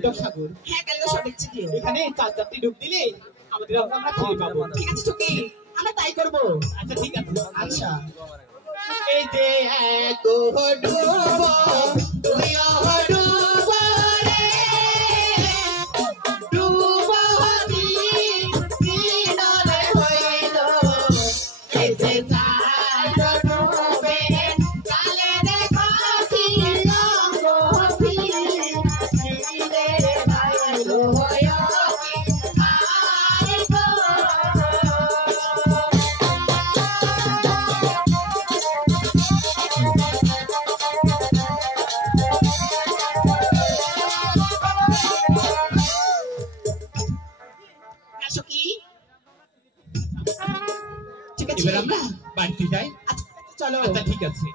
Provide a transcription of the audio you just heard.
এটাও সাগর। হ্যাঁ কালিদা সঠিক দিও। এখানে 4-4টি ডুব দিলে আমাদের আমরা ফিরে পাবো। ঠিক আছে চুকি, আমরা তাই করবো। আচ্ছা ঠিক আছে। আচ্ছা এই যে এক ডুব দুই ডুব রে ডুব কিনারে হইল এই যে চার ডুবে কালে দেখাছি রঙ্গ ফিরে ভাইলো হয় এবার আমরা বাড়িতে যাই। চলো। আচ্ছা ঠিক আছে।